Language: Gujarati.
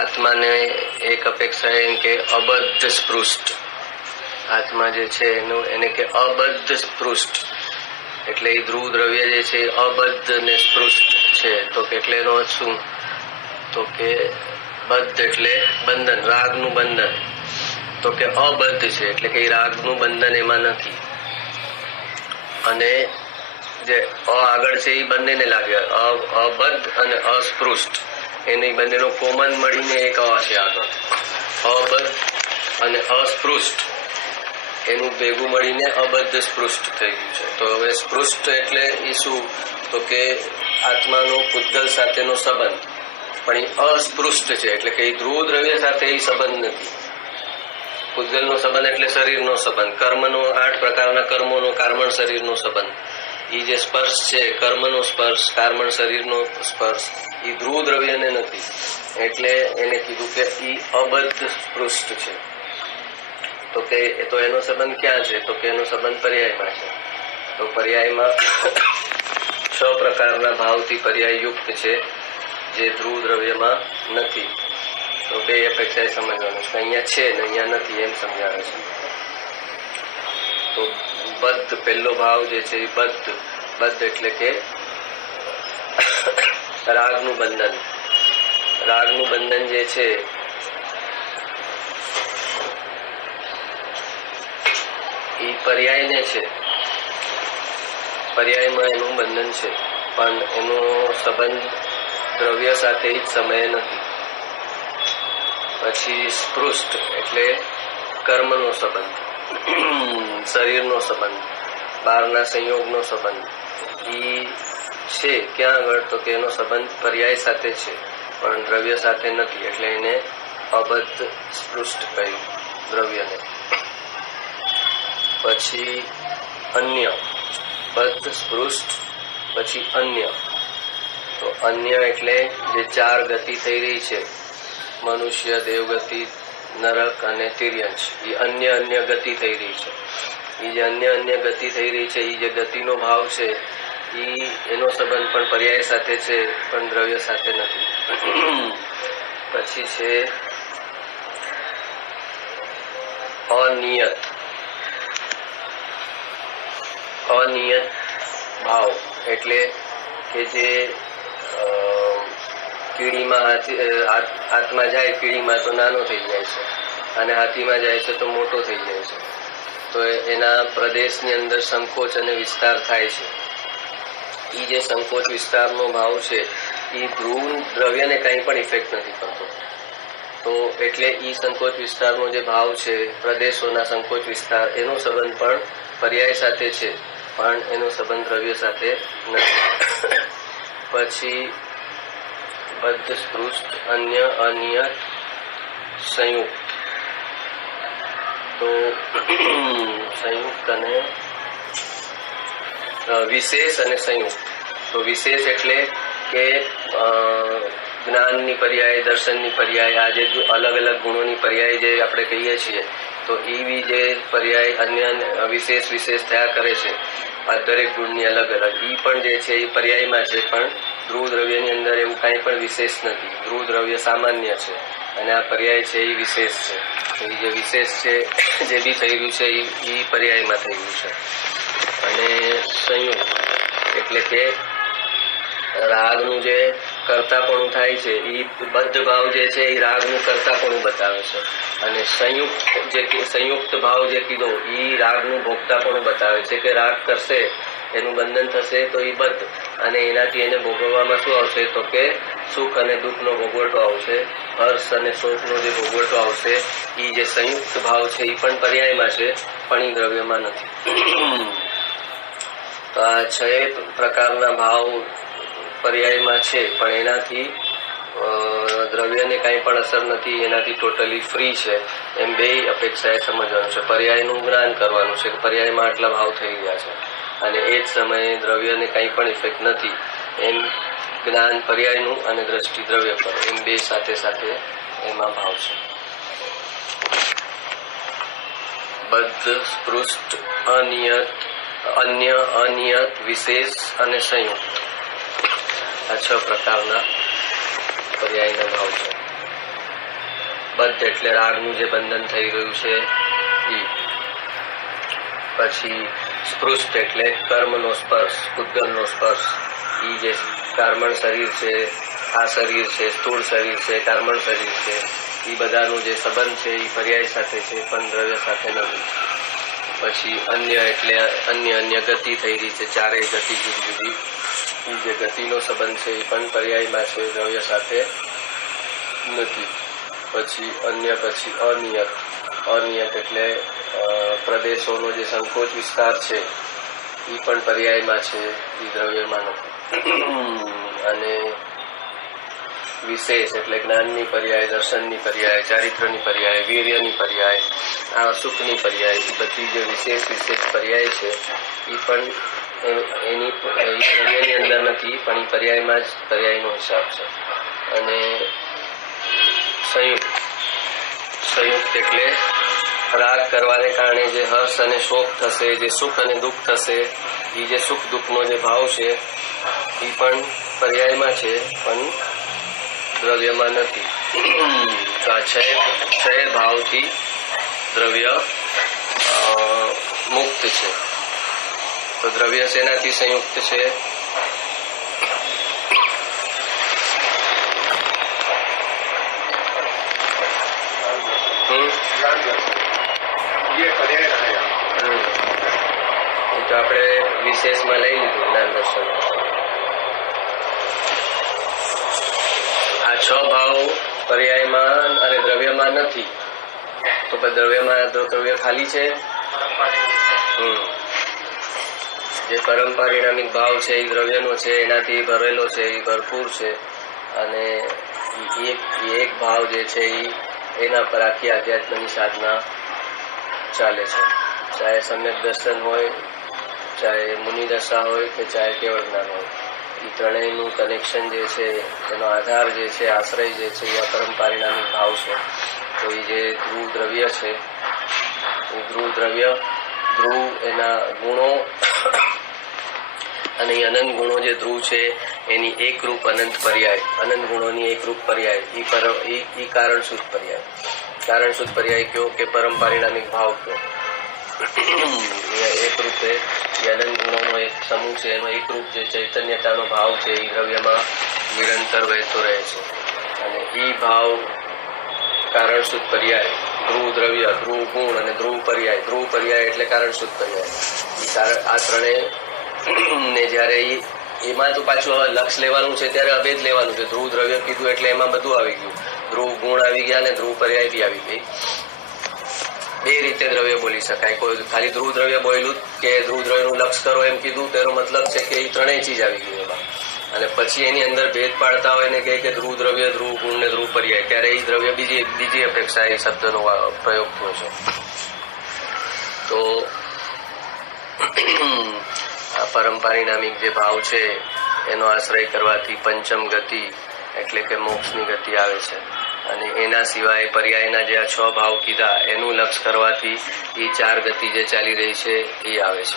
આત્માને એક અપેક્ષા એમ કે અબદ્ધ સ્પૃષ્ટ, આત્મા જે છે એનું એને કે અબદ્ધ સ્પૃષ્ટ, એટલે એ ધ્રુવ દ્રવ્ય જે છે એ અબદ્ધ ને સ્પૃષ્ટ છે. તો એટલે એનો અર્થ શું? તો કે બદ્ધ એટલે બંધન, રાગનું બંધન. તો કે અબદ્ધ છે એટલે કે રાગનું બંધન એમાં નથી. અને જે આગળ છે એ બંનેને લાગે, અબદ્ધ અને અસ્પૃષ્ટ, એની બંનેનો કોમન મળીને એક છે આગળ. અબદ્ધ અને અસ્પૃષ્ટ એનું ભેગું મળીને અબદ્ધ સ્પૃષ્ટ થઈ ગયું છે. તો હવે સ્પૃષ્ટ એટલે એ શું? તો કે આત્માનો પૂતગલ સાથેનો સંબંધ, પણ એ અસ્પૃષ્ટ છે એટલે કે એ ધ્રુવ દ્રવ્ય સાથે એ સંબંધ નથી. પૂતગલનો સંબંધ એટલે શરીરનો સંબંધ, કર્મનો 8 પ્રકારના કર્મોનો કારમણ શરીરનો સંબંધ. એ જે સ્પર્શ છે, કર્મનો સ્પર્શ, કારમણ શરીરનો સ્પર્શ, એ ધ્રુવ દ્રવ્યને નથી. એટલે એને કીધું કે એ અબદ્ધ સ્પૃષ્ટ છે. તો કે તો એનો સંબંધ ક્યાં છે? તો કે એનો સંબંધ પર્યાયમાં છે. તો પર્યાયમાં 6 પ્રકારના ભાવથી પર્યાય યુક્ત છે, જે ધ્રુવ દ્રવ્યમાં નથી. તો 2 અપેક્ષાએ સમજવાનું છે, અહીંયા છે ને અહીંયા નથી, એમ સમજાવે છે. તો બદ્ધ પહેલો ભાવ જે છે એ બદ્ધ એટલે કે રાગનું બંધન. રાગનું બંધન જે છે એ પર્યાયને છે, પર્યાયમાં એનું બંધન છે, પણ એનો સંબંધ દ્રવ્ય સાથે જ સમયે નથી. પછી સ્પૃષ્ટ એટલે કર્મનો સંબંધ, શરીરનો સંબંધ, બહારના સંયોગનો સંબંધ. એ છે ક્યાં આગળ? તો કે એનો સંબંધ પર્યાય સાથે છે પણ દ્રવ્ય સાથે નથી, એટલે એને અબદ્ધ સ્પૃષ્ટ કહ્યું દ્રવ્યને. પછી અન્ય, બદ્ધ સ્પૃષ્ટ પછી અન્ય. તો અન્ય એટલે જે 4 ગતિ થઈ રહી છે, મનુષ્ય, દેવગતિ, નરક અને તિર્યંશ, એ અન્ય ગતિ થઈ રહી છે. એ જે અન્ય ગતિ થઈ રહી છે, એ જે ગતિનો ભાવ છે એનો સંબંધ પણ પર્યાય સાથે છે પણ દ્રવ્ય સાથે નથી. પછી છે અનિયત. અનિયત ભાવ એટલે કે જે કીડીમાં આત્મા જાય, કીડીમાં તો નાનો થઈ જાય છે અને હાથીમાં જાય છે તો મોટો થઈ જાય છે. તો એના પ્રદેશની અંદર સંકોચ અને વિસ્તાર થાય છે. એ જે સંકોચ વિસ્તારનો ભાવ છે એ ધ્રુવ દ્રવ્યને કંઈ પણ ઇફેક્ટ નથી કરતો. તો એટલે એ સંકોચ વિસ્તારનો જે ભાવ છે, પ્રદેશોના સંકોચ વિસ્તાર, એનો સંબંધ પણ પર્યાય સાથે છે પણ એનો સંબંધ દ્રવ્ય સાથે નથી. પછી બદ્ધ સ્પૃષ્ટ, અન્ય, અનિયત, સંયુક્ત. તો સંયુક્ત અને વિશેષ અને સંયુક્ત. તો વિશેષ એટલે કે જ્ઞાનની પર્યાય, દર્શનની પર્યાય, આ જે અલગ અલગ ગુણોની પર્યાય જે આપણે કહીએ છીએ, તો એવી જે પર્યાય અન્ય વિશેષ થયા કરે છે, આ દરેક ગુણની અલગ અલગ, એ પણ જે છે એ પર્યાયમાં છે, પણ ધ્રુવ દ્રવ્યની અંદર એવું કાંઈ પણ વિશેષ નથી. ધ્રુવ દ્રવ્ય સામાન્ય છે અને આ પર્યાય છે એ વિશેષ છે. એ જે વિશેષ છે, જે બી થઈ રહ્યું છે એ પર્યાયમાં થઈ રહ્યું છે. અને સંયુક્ત એટલે કે રાગનું જે કર્તાપણું થાય છે, એ બદ્ધ ભાવ જે છે એ રાગનું કર્તાપણું બતાવે છે. અને સંયુક્ત ભાવ જે કીધો એ રાગનું ભોગતાપણું બતાવે છે, કે રાગ કરશે, એનું બંધન થશે તો એ બદ્ધ, અને એનાથી એને ભોગવવામાં શું આવશે? તો કે સુખ અને દુઃખનો ભોગવટો આવશે, હર્ષ અને શોકનો જે ભોગવટો આવશે. એ જે સંયુક્ત ભાવ છે એ પણ પર્યાયમાં છે પણ એ દ્રવ્યમાં નથી. તો આ 6 પ્રકારના ભાવ પર્યાયમાં છે પણ એનાથી દ્રવ્યને કાંઈ પણ અસર નથી, એનાથી ટોટલી ફ્રી છે. એમ 2 અપેક્ષાએ સમજવાનું છે. પર્યાયનું જ્ઞાન કરવાનું છે કે પર્યાયમાં આટલા ભાવ થઈ ગયા છે અને એ જ સમયે દ્રવ્યને કંઈ પણ ઇફેક્ટ નથી, એમ જ્ઞાન પર્યાયનું અને દ્રષ્ટિ દ્રવ્ય પર, એમ 2 સાથે એમાં ભાવ છે. બદ્ધ, સ્પૃષ્ટ, અનિયત, અન્ય, અનિયત, વિશેષ અને સંયુક્ત, આ 6 પ્રકારના પર્યાયના ભાવ છે. બદ્ધ એટલે રાગનું જે બંધન થઈ ગયું છે એ. પછી સ્પૃષ્ટ એટલે કર્મનો સ્પર્શ, પૂતગલનો સ્પર્શ. એ જે કર્મણ શરીર છે, આ શરીર છે, સ્થૂળ શરીર છે, કર્મણ શરીર છે, એ બધાનું જે સંબંધ છે એ પર્યાય સાથે છે, પણ દ્રવ્ય સાથે નથી. પછી અન્ય એટલે અન્ય ગતિ થઈ રહી છે, ચારેય ગતિ જુદી જુદી. એ જે ગતિનો સંબંધ છે એ પણ પર્યાયમાં છે, દ્રવ્ય સાથે નથી. પછી અનિયત. અનિયત એટલે પ્રદેશોનો જે સંકોચ વિસ્તાર છે એ પણ પર્યાયમાં છે, એ દ્રવ્યમાં નથી. અને વિશેષ એટલે જ્ઞાનની પર્યાય, દર્શનની પર્યાય, ચારિત્રની પર્યાય, વીર્યની પર્યાય, આ સુખની પર્યાય, એ બધી જે વિશેષ પર્યાય છે એ પણ એની દ્રવ્યની અંદર નથી, પણ એ પર્યાયમાં જ પર્યાયનો હિસાબ છે. અને સંયુક્ત એટલે રાગ કરવાને કારણે જે હર્ષ અને શોક થશે, જે સુખ અને દુઃખ થશે, એ જે સુખ દુઃખનો જે ભાવ છે એ પણ પર્યાયમાં છે, પણ દ્રવ્યમાં નથી. તો આ ક્ષય ભાવથી દ્રવ્ય મુક્ત છે. તો દ્રવ્ય શેનાથી સંયુક્ત છે? તો આપણે વિશેષમાં લઈ લીધું જ્ઞાન દર્શન. આ 6 ભાવ પર્યાયમાં અને દ્રવ્યમાં નથી, તો દ્રવ્યમાં દ્રવ્ય ખાલી છે. જે પરમ પારિણામિક ભાવ છે એ દ્રવ્યનો છે, એનાથી ભરેલો છે, એ ભરપૂર છે. અને એક ભાવ જે છે એના પર આખી આધ્યાત્મની સાધના ચાલે છે. ચાહે સમ્યક દર્શન હોય, ચાહે મુનિ દશા હોય, કે ચાહે કેવળ જ્ઞાન હોય, એ ત્રણેયનું કનેક્શન જે છે, એનો આધાર જે છે, આશ્રય જે છે, એ પરમ પારિણામિક ભાવ છે. તો એ જે ધ્રુવ દ્રવ્ય છે, એ ધ્રુવ એના ગુણો અને અનંત ગુણો જે ધ્રુવ છે એની એકરૂપ અનંત પર્યાય, અનંત ગુણોની એકરૂપ પર્યાય, એ કારણ શુદ્ધ પર્યાય. કારણ શુદ્ધ પર્યાય કયો કે પરમ પારિણામિક ભાવ કયો. એક રૂપે એ અનંત ગુણોનો એક સમૂહ છે, એનો એકરૂપ જે ચૈતન્યતાનો ભાવ છે એ દ્રવ્યમાં નિરંતર વહેતો રહે છે. અને એ ભાવ કારણ શુદ્ધ પર્યાય, ધ્રુવ દ્રવ્ય, ધ્રુવ ગુણ અને ધ્રુવ પર્યાય એટલે કારણ શુદ્ધ પર્યાય. આ ત્રણેય ને જયારે એમાં તો પાછું હવે લક્ષ લેવાનું છે, ત્યારે અભેદ લેવાનું છે. ધ્રુવ દ્રવ્ય કીધું એટલે એમાં બધું આવી ગયું. ધ્રુવ ગુણ આવી ગયા અને ધ્રુવ પર્યાય બી આવી ગઈ. બે રીતે દ્રવ્ય બોલી શકાય. કોઈ ખાલી ધ્રુવ દ્રવ્ય બોલ્યું કે ધ્રુવ દ્રવ્યનું લક્ષ કરો એમ કીધું, તેનો મતલબ છે કે એ ત્રણેય ચીજ આવી ગઈ એમાં. અને પછી એની અંદર ભેદ પાડતા હોય ને કે ધ્રુવ દ્રવ્ય, ધ્રુવ ગુણ ને ધ્રુવ પર્યાય, ત્યારે એ દ્રવ્ય બીજી અપેક્ષા એ શબ્દનો પ્રયોગ થયો છે. તો આ પરમ પારિણામિક જે ભાવ છે એનો આશ્રય કરવાથી પંચમ ગતિ એટલે કે મોક્ષની ગતિ આવે છે. અને એના સિવાય પર્યાયના જે આ 6 ભાવ કીધા એનું લક્ષ કરવાથી એ 4 ગતિ જે ચાલી રહી છે એ આવે છે.